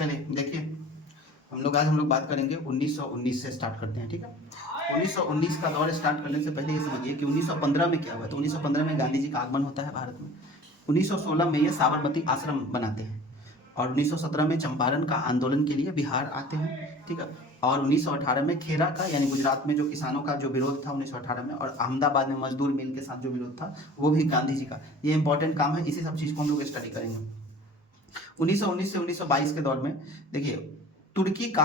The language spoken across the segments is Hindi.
चलिए देखिए, हम लोग बात करेंगे 1919 से स्टार्ट करते हैं, ठीक है। 1919 का दौर स्टार्ट करने से पहले ये समझिए कि 1915 में क्या हुआ। तो 1915 में गांधी जी का आगमन होता है भारत में। 1916 में ये साबरमती आश्रम बनाते हैं और 1917 में चंपारण का आंदोलन के लिए बिहार आते हैं, ठीक है। और 1918 में खेरा का यानी गुजरात में जो किसानों का जो विरोध था 1918 में, और अहमदाबाद में मजदूर मिल के साथ जो विरोध था वो भी गांधी जी का। ये इंपॉर्टेंट काम है, इसी सब चीज़ को हम लोग स्टडी करेंगे। 1919 से 1922 के दौर में देखिए, तुर्की का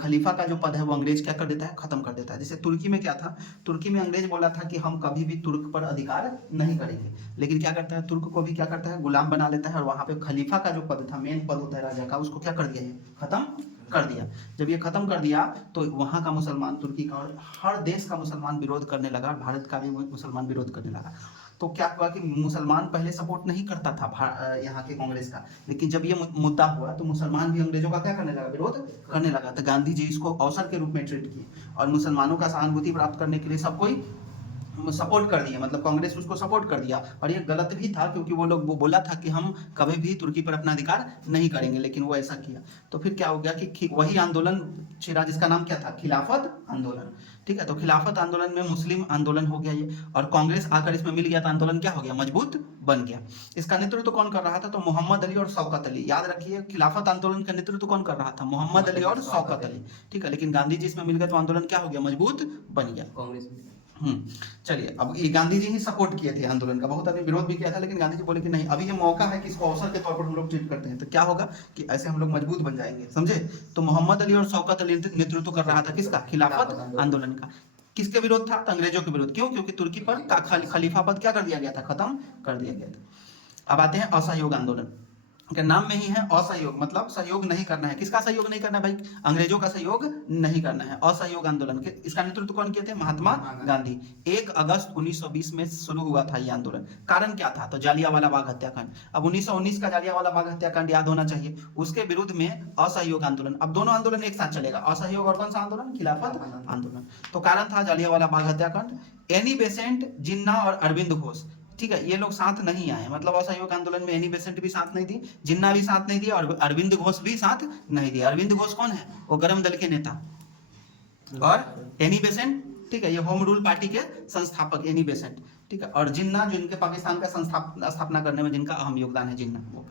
खलीफा का जो पद है वो अंग्रेज क्या कर देता है, खत्म कर देता है। जैसे तुर्की में क्या था, तुर्की में अंग्रेज बोला था कि हम कभी भी तुर्क पर अधिकार नहीं करेंगे, लेकिन क्या करता है, तुर्क को भी क्या करता है, गुलाम बना लेता है। और वहां पे खलीफा का जो पद था, मेन पद होता है राजा का, उसको क्या कर दिया, ये खत्म कर दिया। जब ये खत्म कर दिया तो वहां का मुसलमान, तुर्की का और हर देश का मुसलमान विरोध करने लगा, और भारत का भी मुसलमान विरोध करने लगा। तो क्या हुआ कि मुसलमान पहले सपोर्ट नहीं करता था यहाँ के कांग्रेस का, लेकिन जब ये मुद्दा हुआ तो मुसलमान भी अंग्रेजों का क्या करने लगा, विरोध करने लगा। तो गांधी जी इसको अवसर के रूप में ट्रीट किए और मुसलमानों का सहानुभूति प्राप्त करने के लिए सब कोई सपोर्ट कर दिया, मतलब कांग्रेस उसको सपोर्ट कर दिया। और ये गलत भी था क्योंकि वो बोला था कि हम कभी भी तुर्की पर अपना अधिकार नहीं करेंगे, लेकिन वो ऐसा किया। तो फिर क्या हो गया कि वही आंदोलन छिड़ा जिसका नाम क्या था, खिलाफत आंदोलन, ठीक है। तो खिलाफत आंदोलन में मुस्लिम आंदोलन हो गया ये, और कांग्रेस आकर इसमें मिल गया तो आंदोलन क्या हो गया, मजबूत बन गया। इसका नेतृत्व कौन कर रहा था, तो मोहम्मद अली और शौकत अली। याद रखिए, खिलाफत आंदोलन का नेतृत्व कौन कर रहा था, मोहम्मद अली और शौकत अली, ठीक है। लेकिन गांधी जी इसमें मिल गए तो आंदोलन क्या हो गया, मजबूत बन गया। कांग्रेस में चलिए, अब ये गांधी जी ही सपोर्ट किए थे आंदोलन का, बहुत आदमी विरोध भी किया था, लेकिन गांधी जी बोले कि नहीं, अभी ये मौका है कि इसको अवसर के तौर पर हम लोग ट्रीट करते हैं। तो क्या होगा कि ऐसे हम लोग मजबूत बन जाएंगे, समझे। तो मोहम्मद अली और शौकत अली नेतृत्व कर रहा था किसका, खिलाफत आंदोलन का। किसके विरोध था, तो अंग्रेजों के विरोध। क्यों, क्योंकि तुर्की पर खलीफा पद क्या कर दिया गया था, खत्म कर दिया गया था। अब आते हैं असहयोग आंदोलन के नाम में ही है असहयोग, मतलब सहयोग नहीं करना है। किसका सहयोग नहीं करना है भाई, अंग्रेजों का सहयोग नहीं करना है। असहयोग आंदोलन के इसका नेतृत्व कौन किए थे, महात्मा गांधी। 1 अगस्त 1920 में शुरू हुआ था ये आंदोलन। कारण क्या था, तो जालियांवाला बाग हत्याकांड। अब 1919 का जालियांवाला बाग हत्याकांड याद होना चाहिए, उसके विरुद्ध में असहयोग आंदोलन। अब दोनों आंदोलन एक साथ चलेगा, असहयोग और कौन सा आंदोलन, खिलाफत आंदोलन। तो कारण था जालियांवाला बाग हत्याकांड। एनी बेसेंट, जिन्ना और अरविंद घोष, ठीक है, ये लोग साथ नहीं आए, मतलब असहयोग आंदोलन में एनी बेसेंट भी साथ नहीं दी, जिन्ना भी साथ नहीं दिया, और अरविंद घोष भी साथ नहीं दिया। अरविंद घोष कौन है, वो गरम दल के नेता, और एनी बेसेंट, ठीक है, ये होम रूल पार्टी के संस्थापक एनी बेसेंट, ठीक है। और जिन्ना, जो इनके पाकिस्तान का स्थापना करने में जिनका अहम योगदान है, जिन्ना वो।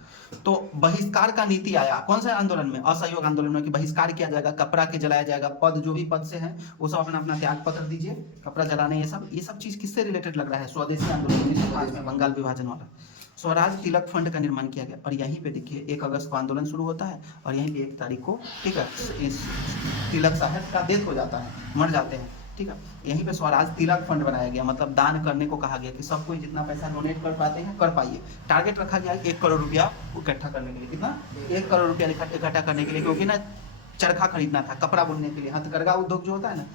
तो बहिष्कार का नीति आया कौन सा आंदोलन में, असहयोग आंदोलन में, कि बहिष्कार किया जाएगा, कपड़ा के जलाया जाएगा, पद जो भी पद से है वो सब अपना अपना त्याग पत्र दीजिए, कपड़ा जलाने, ये सब चीज किससे रिलेटेड लग रहा है, स्वदेशी आंदोलन 1905 में बंगाल विभाजन वाला। स्वराज तिलक फंड का निर्माण किया गया, और यहीं पे देखिए 1 अगस्त को आंदोलन शुरू होता है, और यहीं पे 1 तारीख को, ठीक है, इस तिलक साहब का डेथ हो जाता है, मर जाते हैं, ठीक है। यहीं पे स्वराज तिलक फंड बनाया गया, मतलब दान करने को कहा गया कि सब कोई जितना पैसा डोनेट कर पाते हैं कर पाइए। टारगेट रखा गया 1 करोड़ रुपया इकट्ठा करने के लिए, कितना, 1 करोड़ रुपया इकट्ठा करने के लिए, क्योंकि ना चरखा खरीदना था, कपड़ा बुनने के लिए, हथकरघा उद्योग जो होता है ना,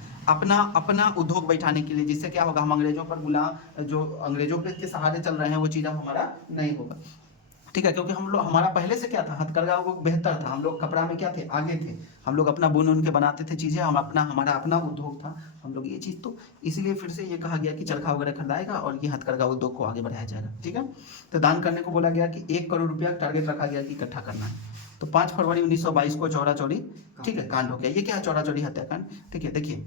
अपना उद्योग बैठाने के लिए, जिससे क्या होगा, हम अंग्रेजों पर गुलाम, जो अंग्रेजों के सहारे चल रहे हैं वो चीज़ अब हमारा नहीं होगा, ठीक है। क्योंकि हम लोग, हमारा पहले से क्या था, हथकरघा वो बेहतर था, हम लोग कपड़ा में क्या थे, आगे थे, हम लोग अपना बुन के बनाते थे चीज़ें, हमारा अपना उद्योग था, हम लोग ये चीज़, तो इसलिए फिर से ये कहा गया कि चरखा वगैरह खरीदाएगा और ये हथकरघा उद्योग को आगे बढ़ाया जाएगा, ठीक है। तो दान करने को बोला गया कि 1 करोड़ रुपया टारगेट रखा गया कि इकट्ठा करना है। तो 5 फरवरी 1922 को चौरा चौरी, ठीक है, कांड हो गया। ये क्या है, चौरा चौरी हत्याकांड, ठीक है। देखिए,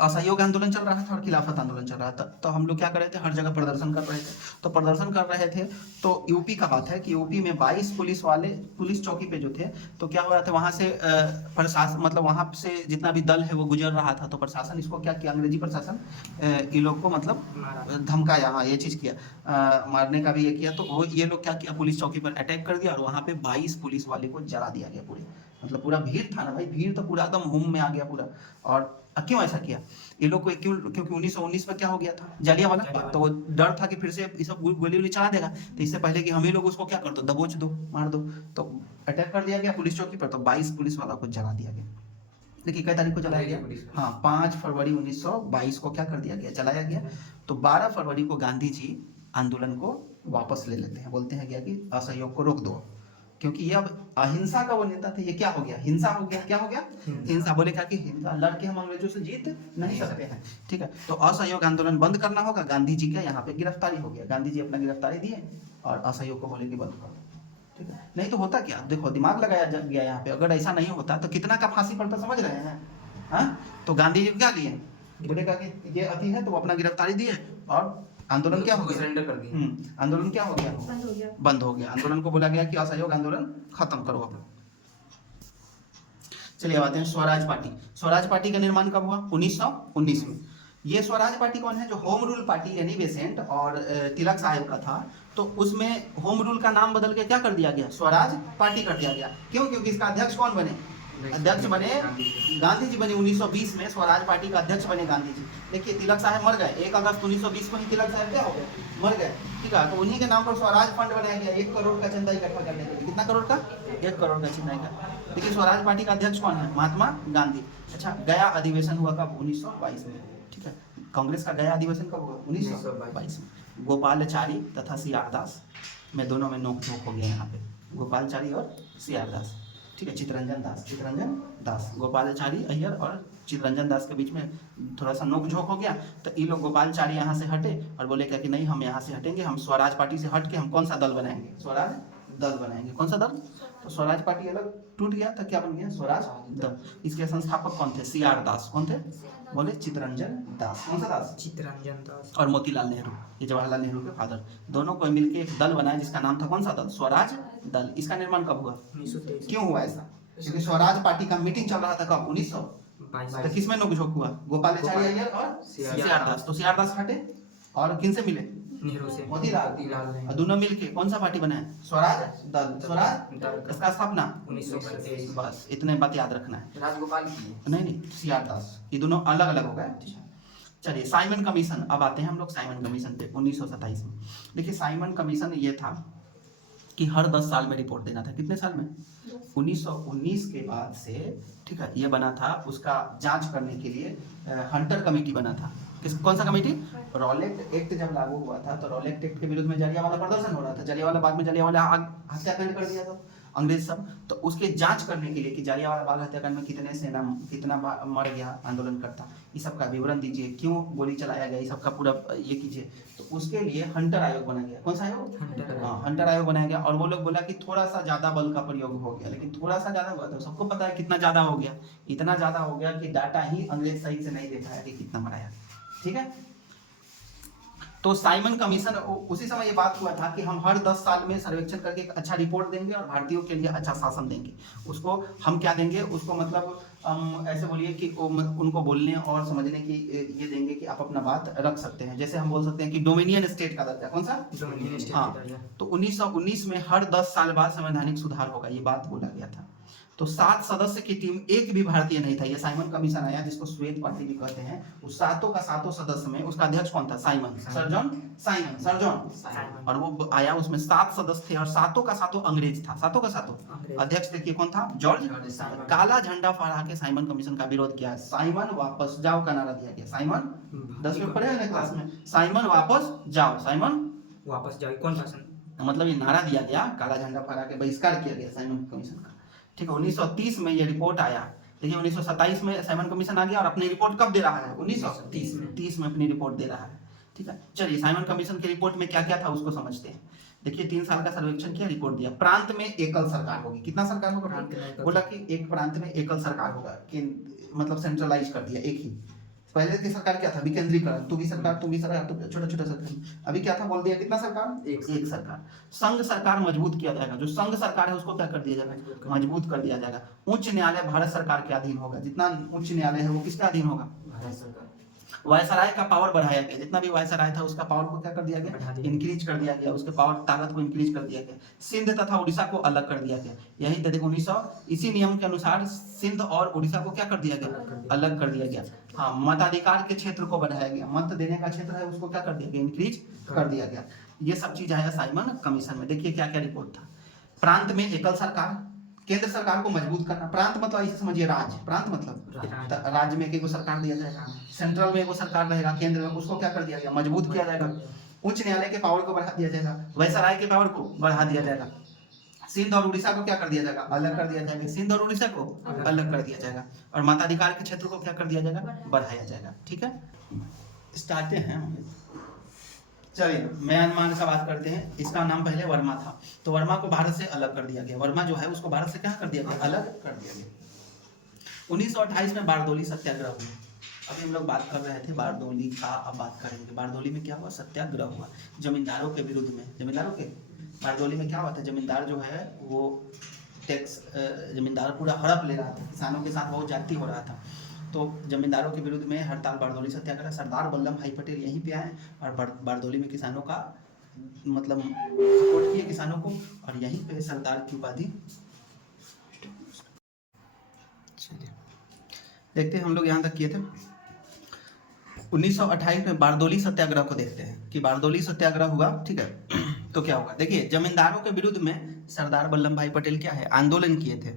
असहयोग आंदोलन चल रहा था और खिलाफत आंदोलन चल रहा था, तो हम लोग क्या कर रहे थे, हर जगह प्रदर्शन कर रहे थे। तो प्रदर्शन कर रहे थे, तो यूपी का बात है कि यूपी में 22 पुलिस चौकी पे जो थे, तो क्या हो रहा था, वहां से प्रशासन, मतलब वहां से जितना भी दल है वो गुजर रहा था, तो प्रशासन इसको क्या किया, अंग्रेजी प्रशासन इन लोग को मतलब धमकाया, हाँ ये चीज किया, मारने का भी ये किया। तो वो ये लोग क्या किया, पुलिस चौकी पर अटैक कर दिया, और वहां पे 22 पुलिस वाले को जला दिया गया पूरे, मतलब पूरा भीड़ था ना भाई, भीड़ तो पूरा एकदम हुम में आ गया पूरा। और क्यों ऐसा किया ये लोग को, क्यों, क्योंकि 1919 में क्या हो गया था, जालियांवाला बाग, तो डर था कि फिर से ये सब गोली वोली चला देगा, तो इससे पहले कि हम ही लोग उसको क्या कर दो, दबोच दो, मार दो, तो अटैक कर दिया गया पुलिस चौकी पर, तो 22 पुलिस वाला को जला दिया गया। देखिए कई तारीख को जलाया गया, हाँ 5 फरवरी 1922 को क्या कर दिया गया, जलाया गया। तो 12 फरवरी को गांधी जी आंदोलन को वापस ले लेते हैं, बोलते हैं क्या कि असहयोग को रोक दो, क्योंकि ये अब अहिंसा का वो नेता थे, ये क्या हो गया, हिंसा हो गया, क्या हो गया, हिंसा। बोले क्या कि हिंसा लड़के हम अंग्रेजों से जीत नहीं सकते हैं, ठीक है। तो असहयोग आंदोलन बंद करना होगा, गांधी जी का यहाँ पे गिरफ्तारी हो गया, गांधी जी अपना गिरफ्तारी दिए और असहयोग को बोले कि बंद कर दो। ठीक है, नहीं तो होता क्या, देखो दिमाग लगाया गया यहाँ पे, अगर ऐसा नहीं होता तो कितना का फांसी पड़ता समझ रहे हैं। हाँ, तो गांधी जी क्या लिए, बोले का कि ये अति है, तो वो अपना गिरफ्तारी दिए और आंदोलन क्या हो गया, सरेंडर कर दिया। आंदोलन क्या हो गया, बंद हो गया। आंदोलन को बोला गया कि असहयोग आंदोलन खत्म करो अब। चलिए अब आते हैं स्वराज पार्टी। स्वराज पार्टी का निर्माण कब हुआ, 1919 में। ये स्वराज पार्टी कौन है, जो होम रूल पार्टी यानी बेसेंट और तिलक साहब का था, तो उसमें होम रूल का नाम बदल के क्या कर दिया गया, स्वराज पार्टी कर दिया गया। क्यों, क्योंकि इसका अध्यक्ष कौन बने, अध्यक्ष बने गांधी जी बने। 1920 में स्वराज पार्टी का अध्यक्ष बने गांधी जी। देखिए तिलक साहब मर गए 1 अगस्त 1920 को ही, तिलक साहब क्या हो गए, मर गए, ठीक है। तो उन्हीं के नाम पर स्वराज फंड बनाया गया 1 करोड़ का चंदा इकट्ठा करने के लिए। कितना करोड़ का, 1 करोड़ का चंदा इकट्ठा। देखिए स्वराज पार्टी का अध्यक्ष कौन है, महात्मा गांधी। अच्छा, गया अधिवेशन हुआ कब, 1922 में, ठीक है। कांग्रेस का गया अधिवेशन कब हुआ, 1922 में। गोपालाचारी तथा सी.आर. दास में दोनों में नोक-झोंक हो गया यहाँ पे, गोपालाचारी और सी.आर. दास, ठीक है। चित्तरंजन दास, गोपालाचारी अय्यर और चित्तरंजन दास के बीच में थोड़ा सा नोक झोंक हो गया। तो ये लोग गोपालाचारी यहाँ से हटे और बोले क्या कि नहीं, हम यहाँ से हटेंगे, हम स्वराज पार्टी से हट के हम कौन सा दल बनाएंगे, स्वराज दल बनाएंगे। कौन सा दल, तो स्वराज पार्टी अलग टूट गया तो क्या बन गया, स्वराज दल। इसके संस्थापक कौन थे, सी.आर. दास। कौन थे, बोले चित्तरंजन दास। कौन सा दास, चित्तरंजन दास। और मोतीलाल नेहरू, ये जवाहरलाल नेहरू के फादर, दोनों को मिलकर एक दल बनाया जिसका नाम था कौन सा दल, स्वराज दल। इसका निर्माण कब हुआ, 1923। क्यों हुआ ऐसा, क्योंकि स्वराज पार्टी का मीटिंग चल रहा था कब, 1922। तो किसमें नोकझोंक हुआ, गोपालाचारी अय्यर और सी.आर. दास। तो सी.आर. दास हटे और किन से मिले, नेहरू से, मोतीलाल, और दोनों मिलके कौन सा पार्टी बनाए, स्वराज दल। स्वराज दल इसका स्थापना 1923। बस इतने बात याद रखना है। राजगोपाल की, नहीं, सी.आर. दास, ये दोनों अलग अलग हो गए। चलिए साइमन कमीशन, अब आते हैं हम लोग साइमन कमीशन पे 1927 में। देखिए साइमन कमीशन ये था कि हर 10 साल में रिपोर्ट देना था। कितने साल में, 1919 के बाद से, ठीक है। ये बना था उसका जांच करने के लिए हंटर कमेटी बना था। कौन सा कमेटी, रॉलेट एक्ट जब लागू हुआ था तो रॉलेट एक्ट के विरुद्ध में जलियांवाला प्रदर्शन हो रहा था, जलियांवाला बाग में जलियांवाला हत्याकांड कर दिया था अंग्रेज सब। तो उसके जांच करने के लिए कि जलियांवाला बाग हत्याकांड में कितना मर गया आंदोलनकर्ता, ये सब का विवरण दीजिए, क्यों गोली चलाया गया, ये सब का पूरा ये कीजिए। तो उसके लिए हंटर आयोग बनाया गया। कौन सा आयोग, हंटर आयोग बनाया गया। और वो लोग बोला कि थोड़ा सा ज्यादा बल का प्रयोग हो गया, लेकिन थोड़ा सा ज्यादा हुआ था, सबको पता है कितना ज्यादा हो गया, इतना ज्यादा हो गया कि डाटा ही अंग्रेज सही से नहीं दे पाया कि कितना मराया, ठीक है। तो साइमन कमीशन, उसी समय ये बात हुआ था कि हम हर 10 साल में सर्वेक्षण करके एक अच्छा रिपोर्ट देंगे और भारतीयों के लिए अच्छा शासन देंगे। उसको हम क्या देंगे, उसको मतलब ऐसे बोलिए कि उनको बोलने और समझने की ये देंगे कि आप अपना बात रख सकते हैं। जैसे हम बोल सकते हैं कि डोमिनियन स्टेट का दर्जा, कौन सा, डोमिनियन स्टेट हाँ। का दर्जा। तो 1919 में हर 10 साल बाद संवैधानिक सुधार होगा, ये बात बोला गया था। तो 7 सदस्य की टीम, एक भी भारतीय नहीं था। ये साइमन कमीशन आया जिसको श्वेत पार्टी भी कहते हैं। उस सातों का सातों सदस्य में उसका अध्यक्ष कौन था, साइमन, सर जॉन। और वो आया, उसमें 7 सदस्य थे और सातों का सातों अंग्रेज था, सातों का सातों। अध्यक्ष देखिए कौन था, जॉर्ज। काला झंडा फहरा के साइमन कमीशन का विरोध किया। साइमन वापस जाओ का नारा दिया गया। साइमन 10 में पढ़े हैं क्लास में, साइमन वापस जाओ, साइमन वापस जाओ। कौन शासन, मतलब ये नारा दिया गया, काला झंडा फहरा के बहिष्कार किया गया साइमन कमीशन का, ठीक है। 1930 में ये रिपोर्ट आया। देखिए 1927 में साइमन कमीशन आ गया और अपनी रिपोर्ट कब दे रहा है, 1930 में अपनी रिपोर्ट दे रहा है, ठीक है। चलिए साइमन कमीशन की रिपोर्ट में क्या क्या था उसको समझते हैं। देखिए 3 साल का सर्वेक्षण किया, रिपोर्ट दिया। प्रांत में एकल सरकार होगी। कितना सरकार होगा, बोला कि एक प्रांत में एकल सरकार होगा, कि मतलब सेंट्रलाइज कर दिया एक ही। पहले की सरकार क्या था, विकेंद्रीकरण, तू भी सरकार तो छोटा छोटा सरकार। अभी क्या था, बोल दिया कितना सरकार, एक सरकार। संघ सरकार मजबूत किया जाएगा, जो संघ सरकार है उसको क्या कर दिया जाएगा, मजबूत कर दिया जाएगा। उच्च न्यायालय भारत सरकार के अधीन होगा। जितना उच्च न्यायालय है वो किसके अधीन होगा, भारत सरकार। वायसराय का पावर बढ़ाया गया, जितना भी वायसराय था उसका पावर को क्या कर दिया गया, इंक्रीज कर दिया गया, उसके पावर ताकत को इंक्रीज कर दिया गया। सिंध तथा उड़ीसा को अलग कर दिया गया। यही देखो 1900 इसी नियम के अनुसार सिंध और उड़ीसा को क्या कर दिया गया, अलग कर दिया गया। हाँ, मताधिकार के क्षेत्र को बढ़ाया गया, मत देने का क्षेत्र है उसको क्या कर दिया गया, इंक्रीज कर दिया गया। ये सब चीज आया साइमन कमीशन में। देखिए क्या क्या रिपोर्ट था। प्रांत में एकल सरकार, केंद्र सरकार को मजबूत करना। प्रांत मतलब ऐसे समझिए राज्य, प्रांत मतलब राज्य में एक सरकार दिया जाएगा, सेंट्रल में एक सरकार रहेगा, केंद्र में उसको क्या कर दिया गया, मजबूत किया जाएगा। उच्च न्यायालय के पावर को बढ़ा दिया जाएगा, वायसराय के पावर को बढ़ा दिया जाएगा। सिंध और उड़ीसा को क्या कर दिया जाएगा, अलग कर दिया जाएगा, सिंध और उड़ीसा को अलग कर दिया जाएगा। और मताधिकार के क्षेत्र को क्या कर दिया जाएगा, बढ़ाया जाएगा, ठीक है। स्टार्ट हैं चलिए म्यांमार का बात करते हैं। इसका नाम पहले वर्मा था, तो वर्मा को भारत से अलग कर दिया गया। वर्मा जो है उसको भारत से क्या कर दिया गया, अलग कर दिया गया। 1928 में बारदोली सत्याग्रह हुआ। अभी हम लोग बात कर रहे थे बारदोली का, अब बात करेंगे बारदोली में क्या हुआ, सत्याग्रह हुआ जमींदारों के विरुद्ध में। जमींदारों के बारदोली में क्या हुआ था, जमींदार जो है वो टैक्स, जमींदार पूरा हड़प ले रहा था, किसानों के साथ बहुत ज्यादती हो रहा था। तो जमींदारों के विरुद्ध में हड़ताल बारदोली सत्याग्रह, सरदार वल्लभ भाई पटेल यहीं पे आए और बारदोली में किसानों का मतलब सपोर्ट किए किसानों को, और यहीं पे सरदार की उपाधि। चलिए देखते हैं हम लोग यहाँ तक किए थे। 1928 में बारदोली सत्याग्रह को देखते हैं कि बारदोली सत्याग्रह हुआ, ठीक है। तो क्या होगा, देखिए जमींदारों के विरुद्ध में सरदार वल्लभ भाई पटेल क्या है, आंदोलन किए थे।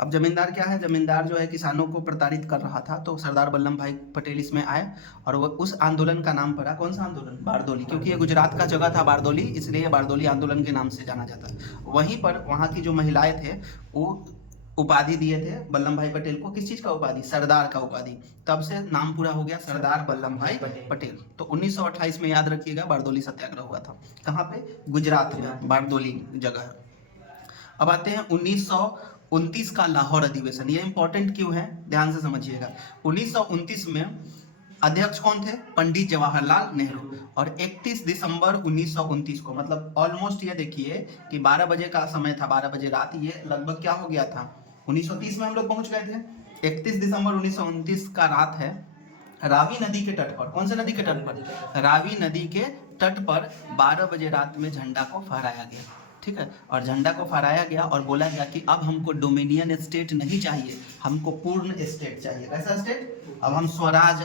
अब जमींदार क्या है, जमींदार जो है किसानों को प्रताड़ित कर रहा था, तो सरदार वल्लभ भाई पटेल इसमें आए और वो उस आंदोलन का नाम पड़ा, कौन सा आंदोलन, बारदोली, क्योंकि ये गुजरात का जगह था बारदोली, इसलिए बारदोली आंदोलन के नाम से जाना जाता है। वहीं पर वहाँ की जो महिलाएं थे वो उपाधि दिए थे वल्लभ भाई पटेल को, किस चीज का उपाधि, सरदार का उपाधि। तब से नाम पूरा हो गया सरदार वल्लभ भाई पटेल। तो 1928 में याद रखिएगा बारदोली सत्याग्रह हुआ था, कहाँ पे, गुजरात में, बारदोली जगह। अब आते हैं 1929 का लाहौर अधिवेशन। ये इंपॉर्टेंट क्यों है, ध्यान से समझिएगा। 1929 में अध्यक्ष कौन थे, पंडित जवाहरलाल नेहरू, और 31 दिसंबर 1929 को, मतलब ऑलमोस्ट ये देखिए कि 12 बजे का समय था, 12 बजे रात, ये लगभग क्या हो गया था, 1930 में हम लोग पहुंच गए थे। 31 दिसंबर 1929 का रात है, रावी नदी के तट पर, कौन से नदी के तट पर, रावी नदी के तट पर 12 बजे रात में झंडा को फहराया गया, ठीक है। और झंडा को फहराया गया और बोला गया कि अब हमको डोमिनियन स्टेट नहीं चाहिए, हमको पूर्ण स्टेट चाहिए। कैसा स्टेट, अब हम स्वराज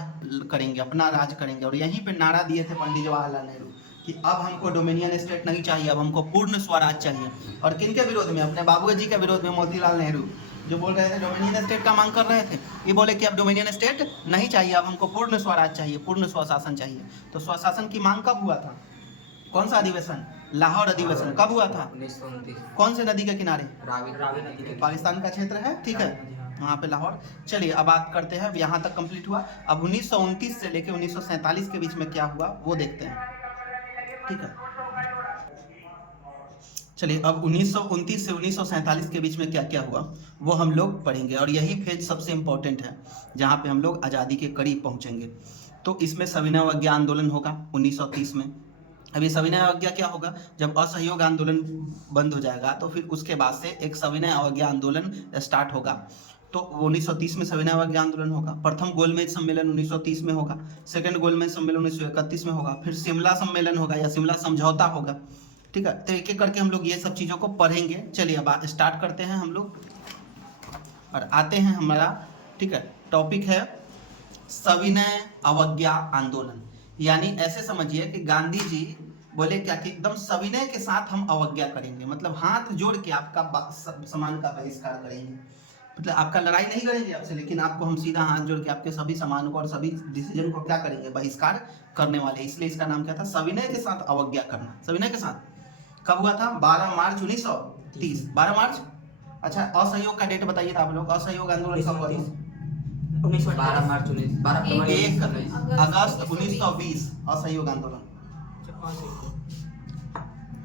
करेंगे, अपना राज करेंगे। और यहीं पे नारा दिए थे पंडित जवाहरलाल नेहरू कि अब हमको डोमिनियन स्टेट नहीं चाहिए, अब हमको पूर्ण स्वराज चाहिए। और किनके विरोध में, अपने बाबू जी के विरोध में, मोतीलाल नेहरू जो बोल रहे थे डोमिनियन स्टेट का मांग कर रहे थे, ये बोले कि अब डोमिनियन स्टेट नहीं चाहिए, अब हमको पूर्ण स्वराज चाहिए, पूर्ण स्वशासन चाहिए। तो स्वशासन की मांग कब हुआ था, कौन सा अधिवेशन, लाहौर अधिवेशन, कब हुआ था, 1929 कौन से नदी के किनारे, रावी नदी के पाकिस्तान का क्षेत्र है, ठीक है, वहाँ पे लाहौर। चलिए अब बात करते हैं, यहाँ तक कंप्लीट हुआ। अब 1929 से लेके 1947 के बीच में क्या हुआ वो देखते हैं, ठीक है। चलिए अब 1929 से 1947 के बीच में क्या क्या हुआ वो हम लोग पढ़ेंगे, और यही फेज सबसे इम्पोर्टेंट है जहाँ पे हम लोग आज़ादी के करीब पहुँचेंगे। तो इसमें सविनय अवज्ञा आंदोलन होगा 1930 में। अभी सविनय अवज्ञा क्या होगा, जब असहयोग आंदोलन बंद हो जाएगा तो फिर उसके बाद से एक सविनय अवज्ञा आंदोलन स्टार्ट होगा। तो 1930 में सविनय अवज्ञा आंदोलन होगा। प्रथम गोलमेज सम्मेलन 1930 में होगा, सेकंड गोलमेज सम्मेलन 1931 में होगा, फिर शिमला सम्मेलन होगा या शिमला समझौता होगा, ठीक है। तो एक एक करके हम लोग ये सब चीज़ों को पढ़ेंगे। चलिए अब स्टार्ट करते हैं हम लोग और आते हैं हमारा, ठीक है, टॉपिक है सविनय अवज्ञा आंदोलन। यानी ऐसे समझिए कि गांधी जी बोले क्या कि एकदम सविनय के साथ हम अवज्ञा करेंगे, मतलब हाथ जोड़ के आपका सामान का बहिष्कार करेंगे, मतलब आपका लड़ाई नहीं करेंगे आपसे, लेकिन आपको हम सीधा हाथ जोड़ के आपके सभी सामान को और सभी डिसीजन को क्या करेंगे, बहिष्कार करने वाले। इसलिए इसका नाम क्या था, सविनय के साथ अवज्ञा करना। सविनय के साथ कब हुआ था, 12 मार्च 1930, 12 मार्च। अच्छा असहयोग का डेट बताइए आप लोग, असहयोग आंदोलन कब हुआ था, 12 मार्च 1 अगस्त 1920 असहयोग आंदोलन।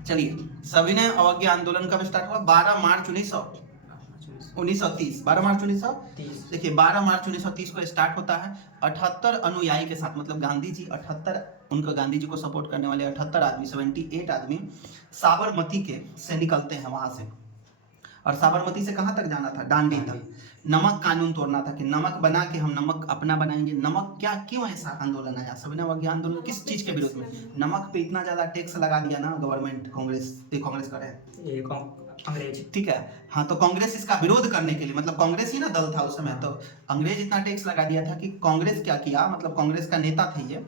चलिए सविनय अवज्ञा आंदोलन कब स्टार्ट हुआ, 12 मार्च 1930, 12 मार्च 1930। देखिए 12 मार्च 1930 को स्टार्ट होता है। 78 अनुयायी के साथ, मतलब गांधी जी 78, उनका गांधी जी को सपोर्ट करने वाले 78 आदमी, 78 आदमी साबरमती के से निकलते हैं वहां से। और साबरमती से कहाँ तक जाना था, डांडी तक। नमक कानून तोड़ना था कि नमक बना के हम नमक अपना बनाएंगे। नमक क्या, क्यों ऐसा आंदोलन आया, सविनय अवज्ञा आंदोलन किस चीज के विरोध में, नमक पे इतना ज्यादा टैक्स लगा दिया ना गवर्नमेंट, कांग्रेस कर रहे अंग्रेज, ठीक है। हाँ तो कांग्रेस इसका विरोध करने के लिए, मतलब कांग्रेस ही ना दल था उस समय, तो अंग्रेज इतना टैक्स लगा दिया था कि कांग्रेस क्या किया, मतलब कांग्रेस का नेता थे ये,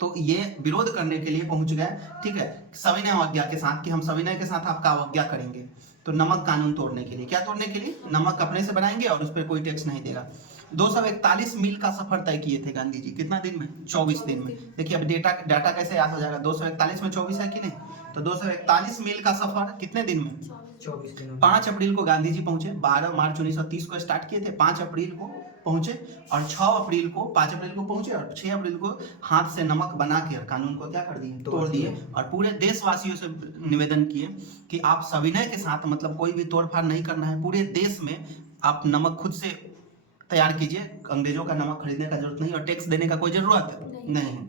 तो ये विरोध करने के लिए पहुंच गए, ठीक है, सविनय अवज्ञा के साथ कि हम सविनय के साथ आपका अवज्ञा करेंगे। तो नमक कानून तोड़ने के लिए, क्या तोड़ने के लिए, नमक अपने से बनाएंगे और उस पर कोई टैक्स नहीं देगा। 241 मील का सफर तय किए थे गांधी जी, कितना दिन में, 24 दिन में। देखिए अब डाटा कैसे याद हो जाएगा, 241 में 24 है कि नहीं, तो 241 मील का सफर कितने दिन में, 24 दिन। 5 अप्रैल को गांधी जी पहुंचे। 12 मार्च 1930 को स्टार्ट किए थे, 5 अप्रैल को पहुंचे और 5 अप्रैल को पहुंचे और 6 अप्रैल को हाथ से नमक बना के और कानून को क्या कर दिए, तोड़ दिए और पूरे देशवासियों से निवेदन किए कि आप सविनय के साथ, मतलब कोई भी तोड़फाड़ नहीं करना है, पूरे देश में आप नमक खुद से तैयार कीजिए, अंग्रेजों का नमक खरीदने का जरूरत नहीं और टैक्स देने का कोई जरूरत नहीं है।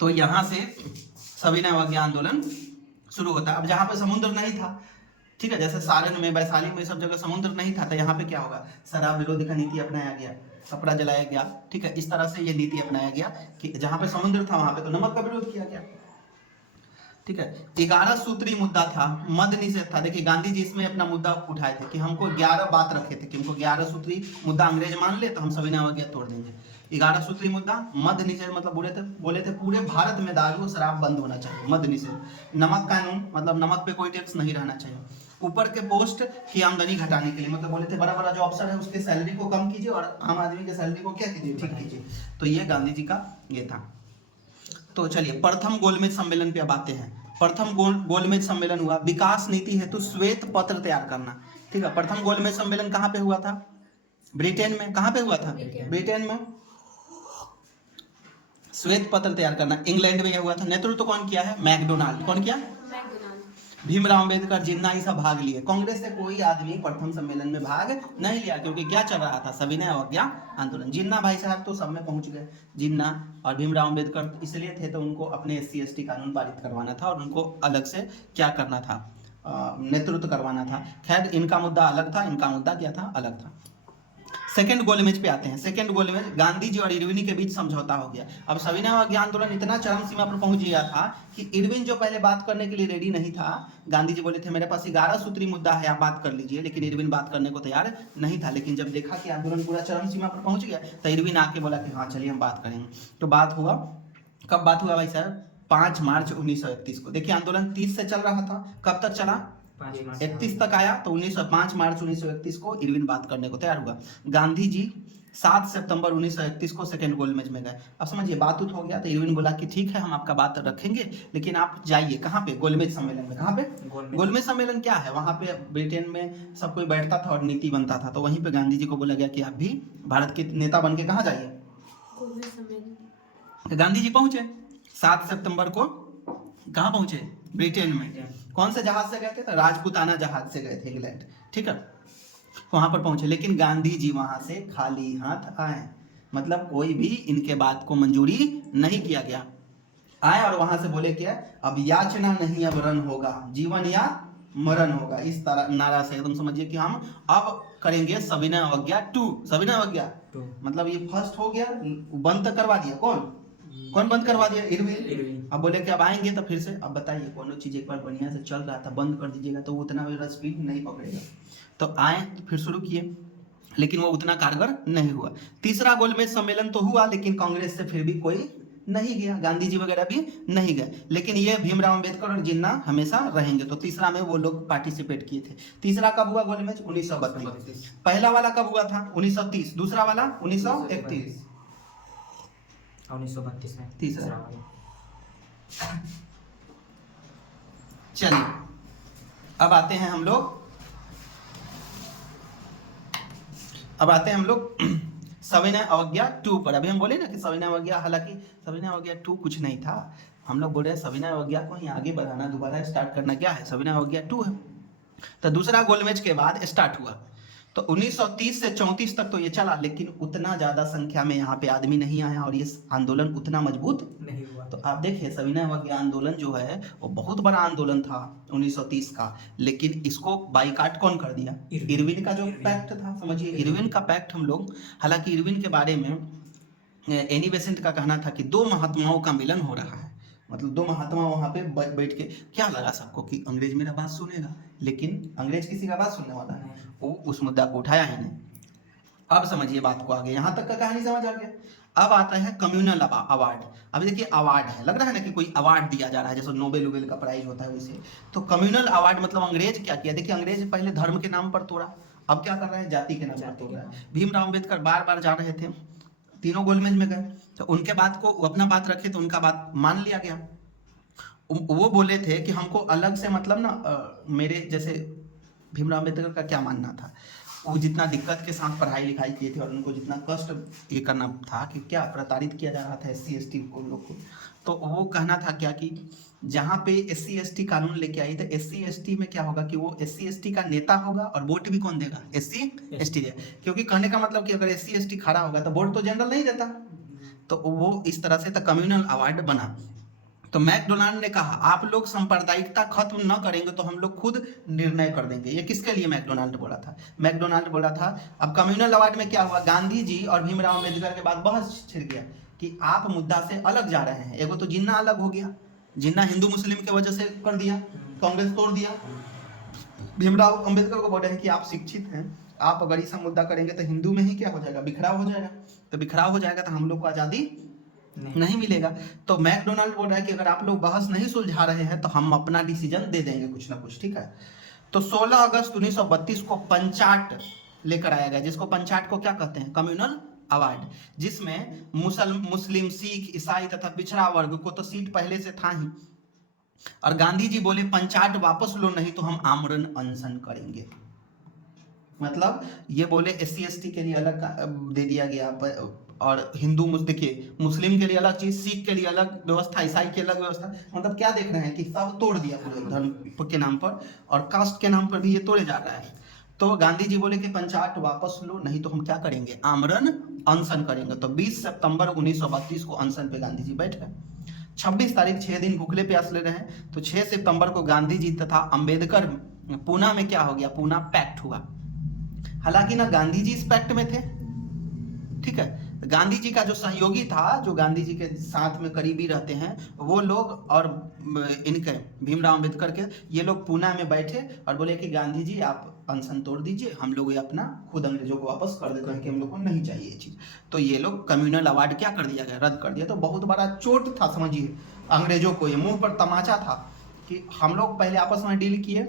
तो यहाँ से सविनय अवज्ञा आंदोलन शुरू होता है। अब जहाँ पे समुद्र नहीं था, ठीक है, जैसे सारण में, वैशाली में, सब जगह समुद्र नहीं था, तो यहाँ पे क्या होगा, शराब विरोधी का नीति अपनाया गया, कपड़ा जलाया गया, ठीक है, इस तरह से ये नीति अपनाया गया कि जहाँ पे समुद्र था वहां पे तो नमक का विरोध किया गया, ठीक है। 11 सूत्री मुद्दा था, मद निषेध था। देखिए गांधी जी इसमें अपना मुद्दा उठाए थे कि हमको 11 बात रखे थे कि हमको 11 सूत्री मुद्दा अंग्रेज मान ले तो हम सविनय अवज्ञा तोड़ देंगे। 11 सूत्री मुद्दा, मद निषेध, मतलब बोले थे पूरे भारत में दारू शराब बंद होना चाहिए, मद निषेध। नमक कानून, मतलब नमक पे कोई टैक्स नहीं रहना चाहिए। ऊपर के पोस्ट की आमदनी घटाने के लिए, मतलब बोले थे बड़ा बड़ा जो अफसर है उसके सैलरी को कम कीजिए और आम आदमी के सैलरी को क्या कीजिए, ठीक कीजिए। तो ये गांधी जी का ये था। तो चलिए प्रथम गोलमेज सम्मेलन पे अब आते हैं। प्रथम गोलमेज सम्मेलन हुआ, विकास नीति हेतु श्वेत पत्र तैयार करना, ठीक है। प्रथम गोलमेज सम्मेलन कहाँ पे हुआ था, ब्रिटेन में। कहाँ पे हुआ था, ब्रिटेन में। श्वेत पत्र तैयार करना इंग्लैंड में यह हुआ था। नेतृत्व कौन किया है, मैकडोनाल्ड। कौन किया, भीमराव अंबेडकर, जिन्ना, ये सब भाग लिए। कांग्रेस से कोई आदमी प्रथम सम्मेलन में भाग नहीं लिया क्योंकि क्या चल रहा था, सविनय अवज्ञा आंदोलन। जिन्ना भाई साहब तो सब में पहुंच गए, जिन्ना और भीमराव अंबेडकर इसलिए थे तो उनको अपने SC ST कानून पारित करवाना था और उनको अलग से क्या करना था, नेतृत्व करवाना था। खैर इनका मुद्दा अलग था, इनका मुद्दा क्या था, अलग था। सेकेंड गोलमेज पे आते हैं। सेकेंड गोलमेज, गांधी जी और इरविन के बीच समझौता हो गया। अब सविनय अवज्ञा आंदोलन इतना चरम सीमा पर पहुंच गया था कि इरविन जो पहले बात करने के लिए रेडी नहीं था, गांधी जी बोले थे मेरे पास 11 सूत्री मुद्दा है, आप बात कर लीजिए, लेकिन इरविन बात करने को तैयार नहीं था। लेकिन जब देखा कि आंदोलन पूरा चरम सीमा पर पहुंच गया तो इरविन आके बोला कि हाँ चलिए हम बात करेंगे। तो बात हुआ, कब बात हुआ भाई साहब, 5 मार्च 1931 को। देखिए आंदोलन 30 से चल रहा था, कब तक चला, 31 तक आया। तो 5 मार्च 1931 को इरविन बात करने को तैयार हुआ। गांधी जी 7 सितंबर 1931 को सेकेंड गोलमेज में गए। अब समझिए बात हो गया तो इरविन बोला कि ठीक है हम आपका बात रखेंगे, लेकिन आप जाइए कहाँ पे, गोलमेज सम्मेलन में। कहाँ पे, गोलमेज सम्मेलन क्या है, वहां पे ब्रिटेन में सब कोई बैठता था और नीति बनता था। तो वहीं पे गांधी जी को बोला गया कि आप भी भारत के नेता बन के कहाँ जाइए, गांधी जी पहुंचे 7 सितंबर को। कहाँ पहुंचे, ब्रिटेन में। कौन से जहाज से गए थे, तो राजपुताना जहाज से गए थे इंग्लैंड, ठीक है। वहां पर पहुंचे, लेकिन गांधी जी वहां से खाली हाथ आए, मतलब कोई भी इनके बात को मंजूरी नहीं किया गया। आए और वहां से बोले क्या, अब याचना नहीं अब रण होगा, जीवन या मरण होगा, इस तरह नारा से एकदम समझिए कि हम अब करेंगे सविनय अवज्ञा 2। सविनय अवज्ञा मतलब ये फर्स्ट हो गया, बंद करवा दिया, कौन बंद करवा दिया, इरविन। अब बोले कि अब आएंगे तो फिर से, अब बताइए कोनो चीज एक बार बढ़िया से चल रहा था, बंद कर दीजिएगा तो उतना मेरा स्पीड नहीं पकड़ेगा। तो आए तो फिर शुरू किए, लेकिन वो उतना कारगर नहीं हुआ। तीसरा गोलमेज सम्मेलन तो हुआ, लेकिन कांग्रेस से फिर भी कोई नहीं गया, गांधी जी वगैरह भी नहीं गए, लेकिन ये भीमराव अंबेडकर और जिन्ना हमेशा रहेंगे। तो तीसरा में वो लोग पार्टिसिपेट किए थे। तीसरा कब हुआ गोलमेज, 1932। पहला वाला कब हुआ था, 1930। दूसरा वाला 1931। 1932 में तीसरा। चलिए अब आते हैं हम लोग सविनय अवज्ञा 2 पर। अभी हम बोले ना कि सविनय अवज्ञा, हालांकि सविनय अवज्ञा 2 कुछ नहीं था, हम लोग बोल रहे हैं सविनय अवज्ञा को ही आगे बढ़ाना, दोबारा स्टार्ट करना क्या है, सविनय अवज्ञा 2 है। तो दूसरा गोलमेज के बाद स्टार्ट हुआ। तो 1930 से 34 तक तो ये चला, लेकिन उतना ज्यादा संख्या में यहाँ पे आदमी नहीं आया और ये आंदोलन उतना मजबूत नहीं हुआ। तो आप देखिए सविनय अवज्ञा आंदोलन जो है वो बहुत बड़ा आंदोलन था 1930 का, लेकिन इसको बाइकाट कौन कर दिया, इरविन का जो पैक्ट था। समझिए इरविन का पैक्ट हम लोग, हालांकि इरविन के बारे में एनी बेसेंट का कहना था कि 2 महात्माओं का मिलन हो रहा है, मतलब 2 महात्मा वहां पे बैठ के, क्या लगा सबको कि अंग्रेज मेरा बात सुनेगा, लेकिन अंग्रेज किसी का बात सुनने वाला है, वो उस मुद्दा को उठाया ही नहीं। अब समझिए बात को आगे, यहां तक का कहानी समझ आ गया। अब आता है कम्युनल अवार्ड। अब देखिए अवार्ड है, लग रहा है ना कि कोई अवार्ड दिया जा रहा है, जैसे नोबेल का प्राइज होता है वैसे। तो कम्युनल अवार्ड मतलब अंग्रेज क्या किया, देखिए अंग्रेज पहले धर्म के नाम पर तोड़ा, अब क्या कर रहा है, जाति के नाम पर तोड़ रहा है। भीमराव अंबेडकर बार बार जा रहे थे, तीनों गोलमेज में गए, तो उनके बात को वो अपना बात रखे तो उनका बात मान लिया गया। वो बोले थे कि हमको अलग से, मतलब ना मेरे जैसे भीमराव अंबेडकर का क्या मानना था, वो जितना दिक्कत के साथ पढ़ाई लिखाई किए थे और उनको जितना कष्ट ये करना था कि क्या प्रताड़ित किया जा रहा था SC ST को लोग को, तो वो कहना था क्या कि जहाँ पे SC ST कानून लेके आई तो SC ST में क्या होगा कि वो SC ST का नेता होगा और वोट भी कौन देगा, SC ST देगा। क्योंकि कहने का मतलब कि अगर SC ST खड़ा होगा तो वोट तो जनरल नहीं देता, तो वो इस तरह से तो कम्युनल अवार्ड बना। तो मैकडोनाल्ड ने कहा आप लोग सांप्रदायिकता खत्म न करेंगे तो हम लोग खुद निर्णय कर देंगे। ये किसके लिए मैकडोनाल्ड बोला था? मैकडोनाल्ड बोला था। अब कम्युनल अवार्ड में क्या हुआ, गांधी जी और भीमराव अम्बेडकर के बाद बहस छिड़ गया कि आप मुद्दा से अलग जा रहे हैं। एगो तो जिन्ना अलग हो गया, जिन्ना हिंदू मुस्लिम की वजह से कर दिया, कांग्रेस तोड़ दिया। भीमराव अम्बेडकर को बोले हैं कि आप शिक्षित हैं, आप अगर ये मुद्दा करेंगे तो हिंदू में ही क्या हो जाएगा, बिखराव हो जाएगा। तो बिखराव हो जाएगा तो हम लोग को आज़ादी नहीं मिलेगा। तो मैकडोनाल्ड बोल रहा है कि अगर आप लोग बहस नहीं सुलझा रहे हैं तो हम अपना डिसीजन दे देंगे कुछ ना कुछ, ठीक है। तो 16 अगस्त 1932 को पंचाट लेकर आया गया, जिसको पंचाट को क्या कहते हैं, कम्युनल अवार्ड, जिसमें मुस्लिम, सिख, ईसाई तथा पिछड़ा वर्ग को तो सीट पहले से था ही। और गांधी जी बोले पंचाट वापस लो नहीं तो हम आमरण अनशन करेंगे। मतलब ये बोले SC ST के लिए अलग दे दिया गया और हिंदू देखिए मुस्लिम के लिए अलग चीज, सिख के लिए अलग व्यवस्था, ईसाई की अलग व्यवस्था। मतलब क्या देख रहे हैं कि सब तोड़ दिया पूरे धर्म के नाम पर और कास्ट के नाम पर भी ये तोड़े जा रहा है। तो गांधी जी बोले कि पंचाट वापस लो नहीं तो हम क्या करेंगे, आमरण अनशन करेंगे। तो 20 सितंबर 1932 को अनशन पे गांधी जी बैठ गए। 26 तारीख 6 दिन भूखले प्यास ले रहे हैं। तो 6 सितंबर को गांधी जी तथा अंबेडकर पूना में क्या हो गया, पूना पैक्ट हुआ। हालांकि ना गांधी जी इस पैक्ट में थे, ठीक है। गांधी जी का जो सहयोगी था, जो गांधी जी के साथ में करीबी रहते हैं वो लोग और इनके भीमराव अम्बेडकर के ये लोग पूना में बैठे और बोले कि गांधी जी आप अनशन तोड़ दीजिए, हम लोग ये अपना खुद अंग्रेजों को वापस कर देते हैं कि हम लोग को नहीं चाहिए ये चीज़। तो ये लोग कम्युनल अवार्ड क्या कर दिया गया, रद्द कर दिया। तो बहुत बड़ा चोट था समझिए अंग्रेजों को, ये मुंह पर तमाचा था कि हम लोग पहले आपस में डील किए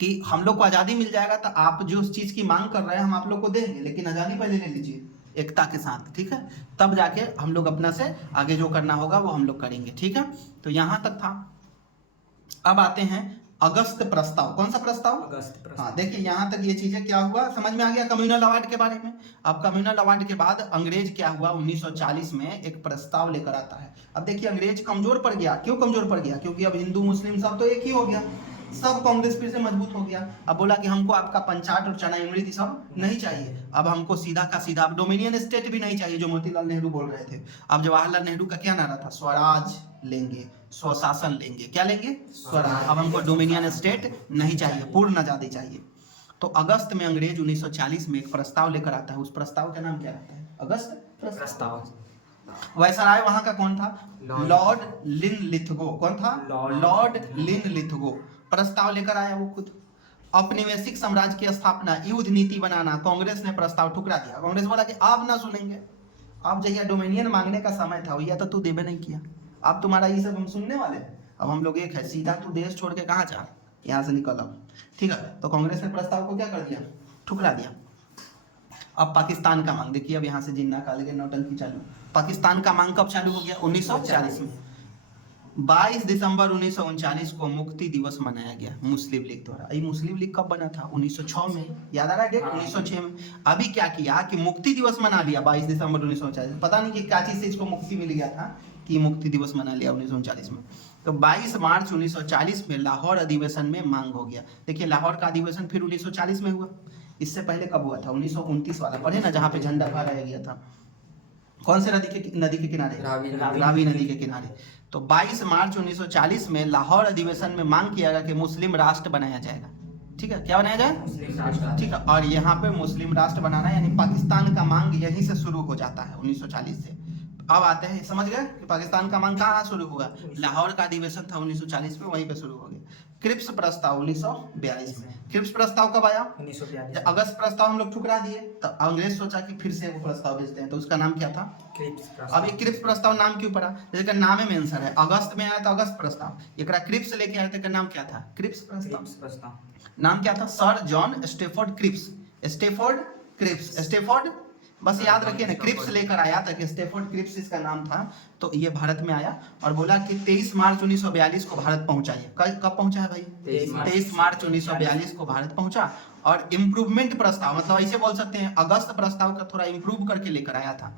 कि हम लोग को आज़ादी मिल जाएगा तो आप जो उस चीज़ की मांग कर रहे हैं हम आप लोग को देंगे, लेकिन आज़ादी पहले ले लीजिए एकता के साथ, ठीक है। तब जाके हम लोग अपना से आगे जो करना होगा वो हम लोग करेंगे, ठीक है। तो यहाँ तक था। अब आते हैं अगस्त प्रस्ताव। कौन सा प्रस्ताव? अगस्त प्रस्ताव। हाँ देखिए यहाँ तक ये चीजें क्या हुआ समझ में आ गया कम्युनल अवार्ड के बारे में। अब कम्युनल अवार्ड के बाद अंग्रेज क्या हुआ, 1940 में एक प्रस्ताव लेकर आता है। अब देखिए अंग्रेज कमजोर पड़ गया। क्यों कमजोर पड़ गया? क्योंकि अब हिंदू मुस्लिम सब तो एक ही हो गया, सब कांग्रेस फिर से मजबूत हो गया। अब बोला कि हमको आपका पंचाट और चना इमली सब नहीं चाहिए, अब हमको सीधा का सीधा, अब डोमिनियन स्टेट भी नहीं चाहिए जो मोतीलाल नेहरू बोल रहे थे। अब जवाहरलाल नेहरू का क्या नारा था, स्वराज लेंगे, स्वशासन लेंगे। क्या लेंगे? स्वराज। अब हमको डोमिनियन स्टेट नहीं चाहिए, पूर्ण आजादी चाहिए। तो अगस्त में अंग्रेज 1940 में एक प्रस्ताव लेकर आता है। उस प्रस्ताव का नाम क्या रहता है? अगस्त प्रस्ताव। वायसराय वहां का कौन था? Lord Linlithgow. कौन था? Lord Linlithgow. प्रस्ताव लेकर आया वो खुद। औपनिवेशिक साम्राज्य की स्थापना, युद्ध नीति बनाना, कांग्रेस ने प्रस्ताव ठुकरा दिया। कांग्रेस बोला कि आप ना सुनेंगे, आप जहिया डोमिनियन मांगने का समय था भैया तो तू देवे नहीं किया, अब तुम्हारा ये सब हम सुनने वाले हैं, अब हम लोग एक है, सीधा तू देश छोड़ के कहाँ जा, यहाँ से निकल अब, ठीक है। तो कांग्रेस ने प्रस्ताव को क्या कर दिया, ठुकरा दिया। अब पाकिस्तान का मांग देखिए, अब यहाँ से जिन्ना का लगे नौटंकी चालू। पाकिस्तान का मांग कब चालू हो गया? 1940 में। 22 दिसंबर 1939 को मुक्ति दिवस मनाया गया मुस्लिम लीग द्वारा। ये मुस्लिम लीग कब बना था? 1906 में। याद आ रहा है डेट? 1906 में। अभी क्या किया कि मुक्ति दिवस मना लिया 22 दिसंबर 1939। पता नहीं कि क्या चीज से इसको मुक्ति मिल गया था कि मुक्ति दिवस मना लिया 1939 में। तो 22 मार्च 1940 में लाहौर अधिवेशन में मांग हो गया। देखिए लाहौर का अधिवेशन फिर 1940 में हुआ। इससे पहले कब हुआ था? 1929 वाला पढ़े ना, जहाँ पे झंडा फहराया गया था। कौन से नदी के किनारे? रावी नदी के किनारे। तो 22 मार्च 1940 में लाहौर अधिवेशन में मांग किया गया कि मुस्लिम राष्ट्र बनाया जाएगा। ठीक है, क्या बनाया जाए? मुस्लिम राष्ट्र। ठीक है, और यहाँ पे मुस्लिम राष्ट्र बनाना यानी पाकिस्तान का मांग यहीं से शुरू हो जाता है 1940 से। अब आते हैं, समझ गए कि पाकिस्तान का मांग कहाँ शुरू हुआ? लाहौर का अधिवेशन था 1940 में, वहीं पे शुरू हो गया। क्रिप्स प्रस्ताव 1942 में। क्रिप्स प्रस्ताव कब आया? 1942। अगस्त प्रस्ताव हम लोग ठुकरा दिए, तो अंग्रेज सोचा कि फिर से वो प्रस्ताव भेजते हैं, तो उसका नाम क्या था? क्रिप्स प्रस्ताव। अब ये क्रिप्स प्रस्ताव नाम क्यों पड़ा? जैसे नाम में मेंशन है, अगस्त में आया था अगस्त प्रस्ताव, एकरा क्रिप्स लेके आए थे, का नाम क्या था? क्रिप्स प्रस्ताव। क्रिप्स प्रस्ताव नाम क्या था? Sir John Stafford Cripps. Stafford Cripps, Stafford बस याद रखिए ना, क्रिप्स लेकर आया था कि स्टेफोर्ड क्रिप्स इसका नाम था। तो ये भारत में आया और बोला कि 23 मार्च 1942 को भारत पहुंचा। है कब पहुंचा है भाई? 23 23 मार्च 1942 को भारत पहुंचा। और इम्प्रूवमेंट प्रस्ताव, मतलब ऐसे बोल सकते हैं अगस्त प्रस्ताव का थोड़ा इम्प्रूव करके लेकर आया था।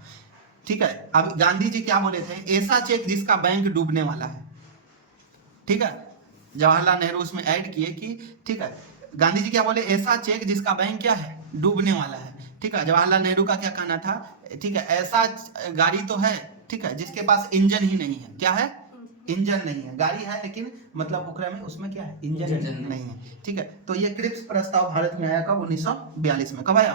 ठीक है, अब गांधी जी क्या बोले थे, ऐसा चेक जिसका बैंक डूबने वाला है। ठीक है, जवाहरलाल नेहरू उसमें ऐड किए कि ठीक है, गांधी जी क्या बोले, ऐसा चेक जिसका बैंक क्या है, डूबने वाला है। ठीक है, जवाहरलाल नेहरू का क्या कहना था, ठीक है, ऐसा गाड़ी तो है, ठीक है, जिसके पास इंजन ही नहीं है। क्या है, इंजन नहीं है, गाड़ी है लेकिन मतलब ओकरा में उसमें क्या है, इंजन नहीं है। ठीक है, तो ये क्रिप्स प्रस्ताव भारत में आया कब, 1942 में। कब आया?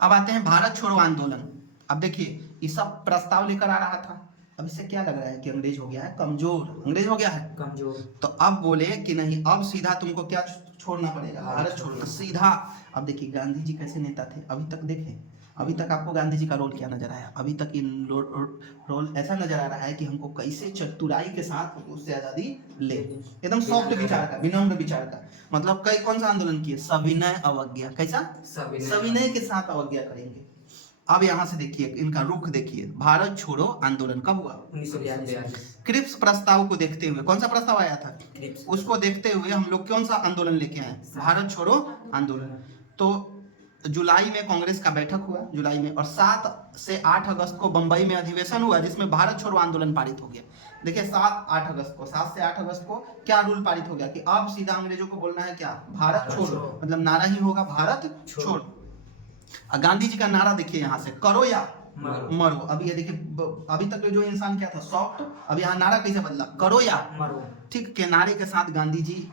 अब आते हैं भारत छोड़ो आंदोलन। अब देखिए, ये सब प्रस्ताव लेकर आ रहा था, अब इससे क्या लग रहा है कि अंग्रेज हो गया है कमजोर, अंग्रेज हो गया है कमजोर। तो अब बोले कि नहीं, अब सीधा तुमको क्या छोड़ना पड़ेगा, भारत छोड़ना सीधा। अब देखिए गांधी जी कैसे नेता थे, अभी तक देखें, अभी तक आपको गांधी जी का रोल क्या नजर आया, अभी तक ये रोल ऐसा नजर आ रहा है कि हमको कैसे चतुराई के साथ उससे आजादी ले, एकदम सॉफ्ट विचार का, विनम्र विचार का। मतलब कई कौन सा आंदोलन किए, सविनय अवज्ञा। कैसा? सविनय के साथ अवज्ञा करेंगे। अब यहां से देखिए इनका रुख देखिए, भारत छोड़ो आंदोलन कब हुआ, 1942। क्रिप्स प्रस्ताव को देखते हुए, कौन सा प्रस्ताव आया था, क्रिप्स। उसको देखते हुए हम लोग कौन सा आंदोलन लेके आए, भारत छोड़ो आंदोलन। तो जुलाई में कांग्रेस का बैठक हुआ, जुलाई में, और 7 से 8 अगस्त को बंबई में अधिवेशन हुआ जिसमें भारत छोड़ो आंदोलन पारित हो गया। देखिए 7 से 8 अगस्त को क्या रूल पारित हो गया कि अब सीधा अंग्रेजों को बोलना है क्या, भारत छोड़ो, मतलब नारा ही होगा भारत छोड़ो। गांधी जी का नारा देखिए यहाँ से, करो या मरो। अभी ये देखिए, अभी तक जो इंसान क्या था, सॉफ्ट, अब यहाँ नारा कैसे बदला, करो या मरो। ठीक के नारे के साथ गांधी जी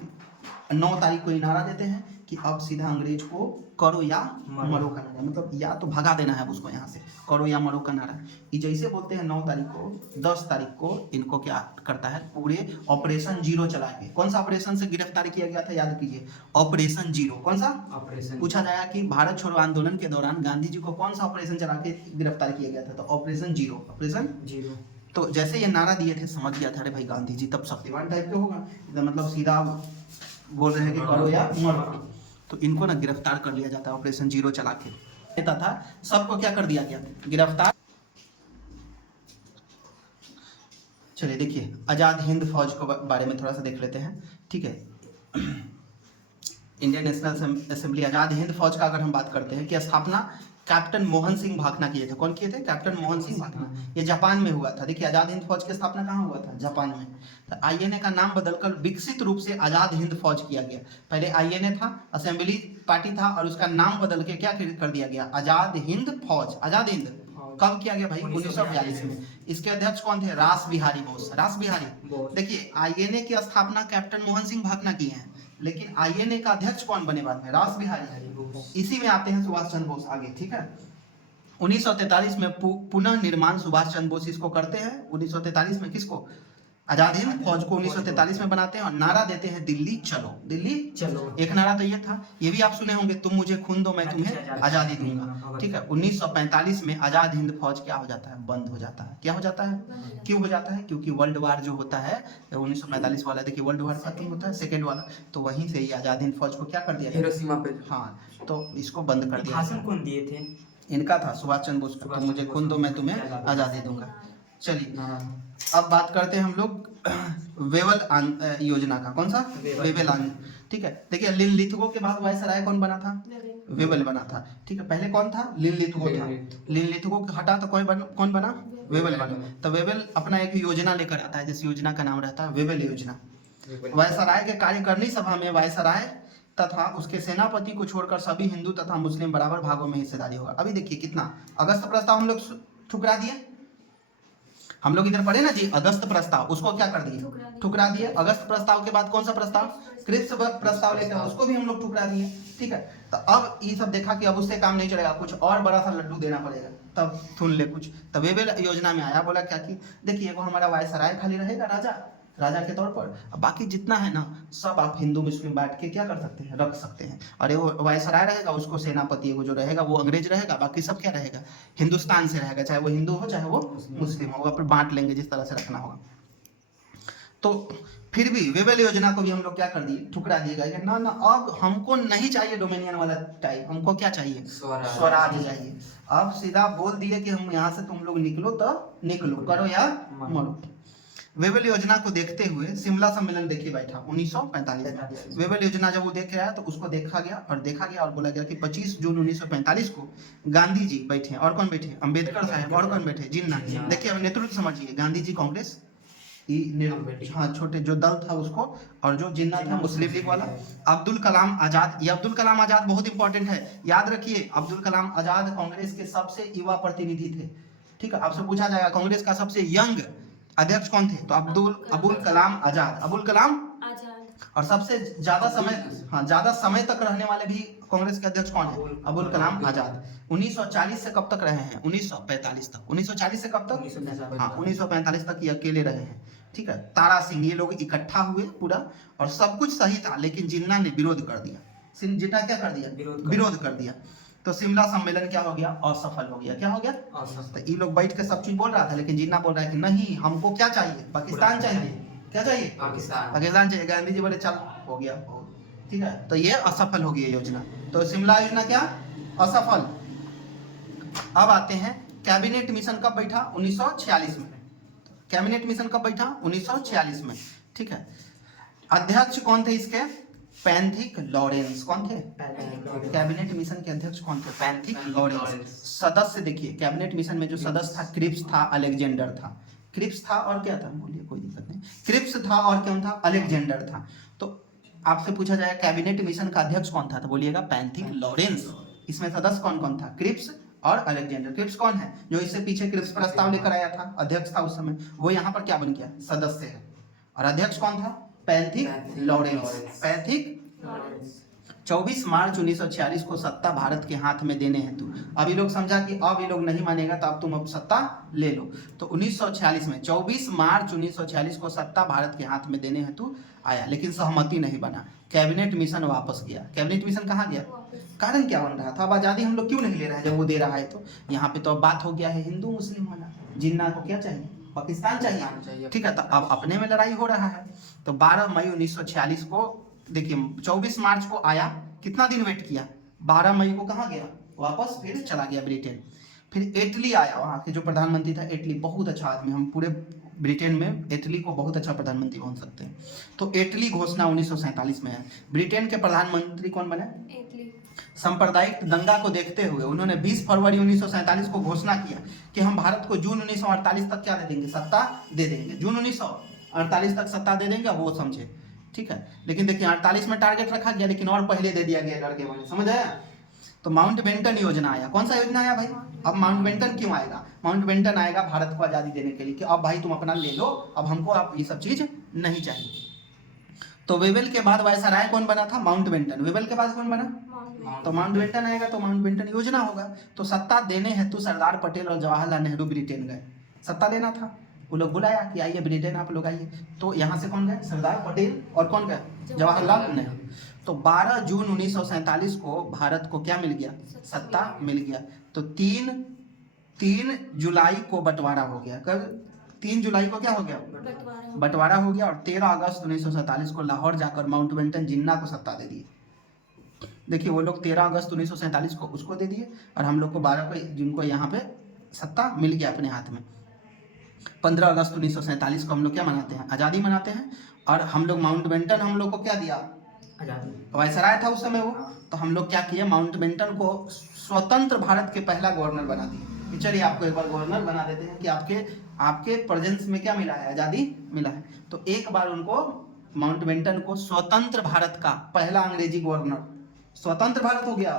9 तारीख को ये नारा देते हैं कि अब सीधा अंग्रेज को करो या मरो का नारा, मतलब या तो भगा देना है उसको यहाँ से, करो या मरो का नारा। ये जैसे बोलते हैं 9 तारीख को, 10 तारीख को इनको क्या करता है, पूरे ऑपरेशन जीरो चलाएंगे। कौन सा ऑपरेशन से गिरफ्तार किया गया था, याद कीजिए, ऑपरेशन जीरो। कौन सा ऑपरेशन? पूछा जाएगा कि भारत छोड़ो आंदोलन के दौरान गांधी जी को कौन सा ऑपरेशन चला के गिरफ्तार किया गया था, तो ऑपरेशन जीरो, ऑपरेशन जीरो। तो जैसे ये नारा दिए थे समझ गया था, अरे भाई गांधी जी तब शक्तिवान टाइप के होगा, मतलब सीधा बोल रहे हैं कि करो या मरो। तो इनको ना गिरफ्तार कर लिया जाता है ऑपरेशन जीरो चला के। नेता था, सबको क्या कर दिया गया, गिरफ्तार। चलिए देखिए, आजाद हिंद फौज को बारे में थोड़ा सा देख लेते हैं। ठीक है, Indian national assembly Azad Hind फौज का अगर हम बात करते हैं कि स्थापना कैप्टन मोहन सिंह भाकना किए थे। कौन किए थे, कैप्टन मोहन सिंह भाकना। ये जापान में हुआ था। देखिए आजाद हिंद फौज की स्थापना कहाँ हुआ था, जापान में। तो आईएनए का नाम बदलकर विकसित रूप से आजाद हिंद फौज किया गया। पहले आईएनए था, असेंबली पार्टी था, और उसका नाम बदल के क्या कर दिया गया, आजाद हिंद फौज। आजाद हिंद कब किया गया भाई, 1942 में। इसके अध्यक्ष कौन थे, रास बिहारी बोस। रास बिहारी, देखिए आईएनए की स्थापना कैप्टन मोहन सिंह भाकना की है, लेकिन आईएनए का अध्यक्ष कौन बने बाद में, रास बिहारी। इसी में आते हैं सुभाष चंद्र बोस आगे। ठीक है, 1943 में पुनः निर्माण सुभाष चंद्र बोस इसको करते हैं। 1943 में किसको, आजाद हिंद फौज को 1943 में बनाते हैं, और नारा देते हैं दिल्ली चलो, दिल्ली चलो। एक नारा तो ये था, ये भी आप सुने होंगे, तुम मुझे खून दो मैं तुम्हें आजादी दूंगा। ठीक है, 1945 में आजाद हिंद फौज क्या हो जाता है, बंद हो जाता है। क्या हो जाता है, क्यों हो जाता है, क्योंकि वर्ल्ड वार जो होता है 1945 वाला, देखिए वर्ल्ड वार खत्म होता है, सेकेंड वाला, तो वहीं से ही आजाद हिंद फौज को क्या कर दिया, हिरोशिमा पे। हाँ, तो इसको बंद कर दिया। भाषण कौन दिए थे, इनका था सुभाष चंद्र बोस को, तुम मुझे खून दो मैं तुम्हें आजादी दूंगा। चलिए अब बात करते हैं हम लोग वेवल योजना का। कौन सा, वेवल। ठीक है, देखिए लिनलिथगो के बाद वायसराय कौन बना था, वेवल बना था। ठीक है, पहले कौन था, लिनलिथगो था। लिनलिथगो को हटा तो कौन बना, वेवल बना। तो वेवल अपना एक योजना लेकर आता है, जिस योजना का नाम रहता है वेवल योजना। वायसराय के कार्यकारिणी सभा में वायसराय तथा उसके सेनापति को छोड़कर सभी हिंदू तथा मुस्लिम बराबर भागों में हिस्सेदारी होगा। अभी देखिए कितना, अगस्त प्रस्ताव हम लोग ठुकरा दिए, हम लोग इधर पढ़े ना जी, अगस्त प्रस्ताव, उसको क्या कर दिए, ठुकरा दिए। अगस्त प्रस्ताव के बाद कौन सा प्रस्ताव, क्रिप्स प्रस्ताव लेकर उसको भी हम लोग ठुकरा दिए। ठीक है, तो अब ये सब देखा कि अब उससे काम नहीं चलेगा, कुछ और बड़ा सा लड्डू देना पड़ेगा, तब सुन ले कुछ। तब वेवल योजना में आया, बोला क्या कि देखिए वो हमारा वायसराय खाली रहेगा, राजा के तौर पर, अब बाकी जितना है ना सब आप हिंदू मुस्लिम बांट के क्या कर सकते हैं, रख सकते हैं। और वो वायसराय रहेगा, उसको सेनापति वो जो रहेगा वो अंग्रेज रहेगा, बाकी सब क्या रहेगा, हिंदुस्तान से रहेगा, चाहे वो हिंदू हो चाहे वो मुस्लिम हो, फिर बांट लेंगे जिस तरह से रखना होगा। तो फिर भी वेवल योजना को भी हम लोग क्या कर दिए, ठुकरा दिएगा, ना ना अब हमको नहीं चाहिए डोमिनियन वाला टाइप, हमको क्या चाहिए, स्वराज चाहिए। अब सीधा बोल दिए कि हम यहाँ से तुम लोग निकलो तो निकलो, करो या मरो। वेबल योजना को देखते हुए शिमला सम्मेलन देखिए बैठा 1945 में। वेबल योजना जब वो देख रहा है तो उसको देखा गया और बोला गया कि 25 जून 1945 को गांधी जी बैठे और कौन बैठे, अंबेडकर साहब और कौन बैठे, जिन्ना। देखिए अब नेतृत्व समझिए, गांधी जी कांग्रेस, हाँ छोटे जो दल था उसको, और जो जिन्ना था मुस्लिम लीग वाला, अब्दुल कलाम आजाद। ये अब्दुल कलाम आजाद बहुत इंपॉर्टेंट है, याद रखिए। अब्दुल कलाम आजाद कांग्रेस के सबसे युवा प्रतिनिधि थे, ठीक है। आपसे पूछा जाएगा कांग्रेस का सबसे यंग अध्यक्ष कौन थे, तो अब्दुल कलाम आजाद, अब्दुल कलाम आजाद। और सबसे ज्यादा समय तक रहने वाले भी कांग्रेस के अध्यक्ष कौन है, अब्दुल कलाम आजाद। 1940 से कब तक रहे हैं, 1945 तक। 1940 से कब तक, हाँ 1945 तक ये अकेले रहे हैं, ठीक है। तारा सिंह, ये लोग इकट्ठा हुए पूरा, और सब कुछ सही था, लेकिन जिन्ना ने विरोध कर दिया। जिन्ना क्या कर दिया, विरोध कर दिया। तो शिमला सम्मेलन क्या हो गया, असफल हो गया। क्या हो गया, तो ये लोग बैठ के सब चीज बोल रहा था, लेकिन जिन्ना बोल रहा है कि नहीं, हमको क्या चाहिए, पाकिस्तान चाहिए। क्या चाहिए, पाकिस्तान चाहिए। गांधी जी बोले चल हो गया, ठीक है। तो ये असफल हो गई योजना, तो शिमला योजना क्या, असफल। अब आते हैं कैबिनेट मिशन कब बैठा, 1946 में। कैबिनेट मिशन कब बैठा, 1946 में, ठीक है। अध्यक्ष कौन थे इसके, पैंथिक लॉरेंस। कौन थे, कैबिनेट मिशन के अध्यक्ष कौन थे, पैंथिक लॉरेंस। सदस्य देखिए, कैबिनेट मिशन में जो सदस्य था, क्रिप्स था, अलेक्जेंडर था। क्रिप्स था और क्या था, बोलिए कोई दिक्कत नहीं। क्रिप्स था और कौन था, अलेक्जेंडर था। तो आपसे पूछा जाए कैबिनेट मिशन का अध्यक्ष कौन था, तो बोलिएगा पैंथिक लॉरेंस। इसमें सदस्य कौन कौन था, क्रिप्स और अलेक्जेंडर। क्रिप्स कौन है, जो इससे पीछे क्रिप्स प्रस्ताव लेकर आया था, अध्यक्ष था उस समय, वो यहाँ पर क्या बन गया, सदस्य है। और अध्यक्ष कौन था, पैंथिक लॉरेंस। पैंथिक 24 मार्च 1946 को सत्ता भारत के हाथ में देने हेतु, अभी लोग समझा कि अब ये लोग नहीं मानेगा तो अब तुम अब सत्ता ले लो। तो 1946 में 24 मार्च 1946 को सत्ता भारत के हाथ में देने हेतु आया, लेकिन सहमति नहीं बना। कैबिनेट मिशन वापस गया। कैबिनेट मिशन कहाँ गया, कारण क्या बन रहा था, अब आजादी हम लोग क्यों नहीं ले रहे हैं जब वो दे रहा है। तो यहाँ पे तो अब बात हो गया है हिंदू मुस्लिम वाला, जिन्ना को क्या चाहिए, पाकिस्तान चाहिए, ठीक है। तो अब अपने में लड़ाई हो रहा है। तो 12 मई 1946 को देखिए, 24 मार्च को आया, कितना दिन वेट किया, 12 मई को कहाँ गया, वापस फिर चला गया ब्रिटेन। फिर इटली आया, वहाँ के जो प्रधानमंत्री था इटली, बहुत अच्छा आदमी, हम पूरे ब्रिटेन में इटली को बहुत अच्छा प्रधानमंत्री बन सकते हैं। तो इटली घोषणा 1947 में है। ब्रिटेन के प्रधानमंत्री कौन बने, सांप्रदायिक दंगा को देखते हुए उन्होंने 20 फरवरी 1947 को घोषणा किया कि हम भारत को जून 1948 तक क्या दे देंगे, सत्ता दे देंगे। जून 1948 तक सत्ता दे देंगे, वो समझे, ठीक है। लेकिन देखिए 48 में टारगेट रखा गया, लेकिन और पहले दे दिया गया लड़के वाले, समझ आया। तो माउंटबेटन योजना आया। कौन सा योजना आया भाई, अब माउंटबेटन क्यों आएगा, माउंटबेटन आएगा भारत को आज़ादी देने के लिए कि अब भाई तुम अपना ले लो, अब हमको अब ये सब चीज नहीं चाहिए। तो वेबल के बाद वायसराय कौन बना था, माउंटबेटन। वेबल के बाद कौन बना, तो माउंटबेटन आएगा, तो माउंटबेटन योजना होगा। तो सत्ता देने हेतु सरदार पटेल और जवाहरलाल नेहरू ब्रिटेन गए, सत्ता लेना था। वो लोग बुलाया कि आइए ब्रिटेन आप लोग आइए, तो यहाँ से कौन गए, सरदार पटेल और कौन गए, जवाहरलाल नेहरू। तो 12 जून 1947 को भारत को क्या मिल गया, सत्ता मिल गया। तो 3 जुलाई को बंटवारा हो गया। कब, 3 जुलाई को क्या हो गया, बंटवारा हो गया। और 13 अगस्त 1947 को लाहौर जाकर माउंटबेटन जिन्ना को सत्ता दे दिए। देखिए वो लोग 13 अगस्त 1947 को उसको दे दिए, और हम लोग को 12 को, जिनको यहाँ पे सत्ता मिल गया अपने हाथ में। 15 अगस्त 1947 को हम लोग क्या मनाते हैं, आज़ादी मनाते हैं। और हम लोग माउंटबेटन हम लोग को क्या दिया, आज़ादी। वायसराय था उस समय वो, तो हम लोग क्या किए, माउंटबेटन को स्वतंत्र भारत के पहला गवर्नर बना दिए। चलिए आपको एक बार गवर्नर बना देते हैं कि आपके प्रेजेंस में क्या मिला है, आज़ादी मिला है। तो एक बार उनको, माउंटबेटन को स्वतंत्र भारत का पहला अंग्रेजी गवर्नर, स्वतंत्र भारत हो गया,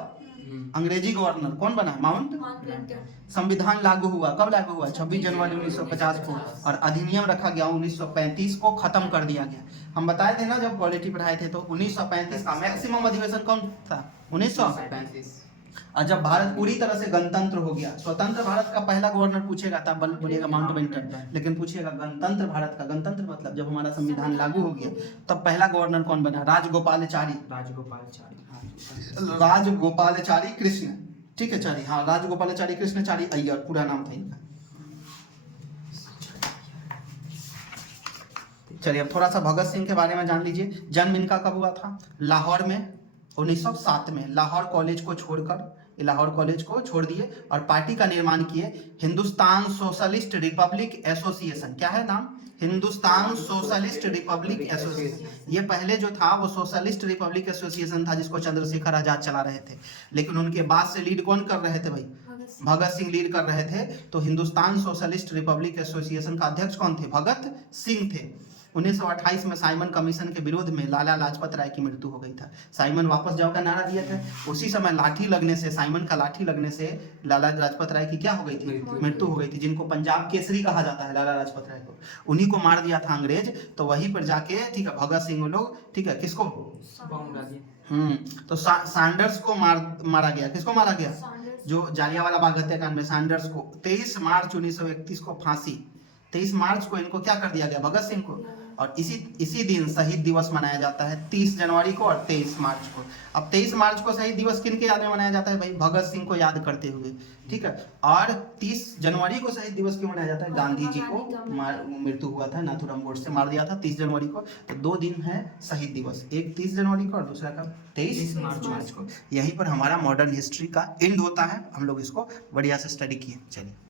अंग्रेजी गवर्नर कौन बना, माउंटबेटन। संविधान लागू हुआ, कब लागू हुआ, 26 जनवरी 1950 को। और अधिनियम रखा गया 1935 को, खत्म कर दिया गया। हम बताए थे ना जब पॉलिटी पढ़ाए थे, तो 1935 का मैक्सिमम अधिवेशन कौन था, 1935। और जब भारत पूरी तरह से गणतंत्र हो गया, स्वतंत्र भारत का पहला गवर्नर पूछेगा तब बोलिएगा माउंटबेटन, लेकिन पूछेगा गणतंत्र भारत का, गणतंत्र मतलब जब हमारा संविधान लागू हो गया तब पहला गवर्नर कौन बना, राजगोपालाचारी कृष्ण, ठीक है चारी, हाँ राजगोपालाचारी कृष्णचारी अय्यर पूरा नाम था इनका। चलिए अब थोड़ा सा भगत सिंह के बारे में जान लीजिए। जन्म इनका कब हुआ था, लाहौर में 1907 में। लाहौर कॉलेज को छोड़कर लाहौर कॉलेज को छोड़ दिए और पार्टी का निर्माण किए, हिंदुस्तान सोशलिस्ट रिपब्लिक एसोसिएशन। क्या है नाम? Hindustan socialist Republic association. ये पहले जो था वो सोशलिस्ट रिपब्लिक एसोसिएशन था, जिसको चंद्रशेखर आजाद चला रहे थे, लेकिन उनके बाद से लीड कौन कर रहे थे भाई? भगत सिंह लीड कर रहे थे। तो हिंदुस्तान सोशलिस्ट रिपब्लिक एसोसिएशन का अध्यक्ष कौन थे? भगत सिंह थे। 1928 में साइमन कमीशन के विरोध में लाला लाजपत राय की मृत्यु हो गई था। साइमन वापस जाओ का नारा दिया था, उसी समय लाठी लगने से, साइमन का लाठी लगने से लाला लाजपत राय की क्या हो गई थी? मृत्यु हो गई थी, जिनको पंजाब केसरी कहा जाता है लाला लाजपत राय को, उन्हीं को मार दिया था अंग्रेज। तो वहीं पर जाके ठीक है भगत सिंह लोग, ठीक है किसको? तो सैंडर्स को मारा गया। किसको मारा गया? जो जालियांवाला बाग हत्याकांड में सैंडर्स को। 23 मार्च 1931 को फांसी। 23 मार्च को इनको क्या कर दिया गया? भगत सिंह को। और इसी दिन शहीद दिवस मनाया जाता है, 30 जनवरी को और 23 मार्च को। अब 23 मार्च को शहीद दिवस किन के याद में मनाया जाता है भाई? भगत सिंह को याद करते हुए, ठीक है। और 30 जनवरी को शहीद दिवस क्यों मनाया जाता है? गांधी जी को मृत्यु हुआ था, नाथूराम गोडसे मार दिया था 30 जनवरी को। तो 2 दिन है शहीद दिवस, एक 30 जनवरी को और दूसरा का 23 मार्च को। यहीं पर हमारा मॉडर्न हिस्ट्री का एंड होता है। हम लोग इसको बढ़िया से स्टडी किए। चलिए।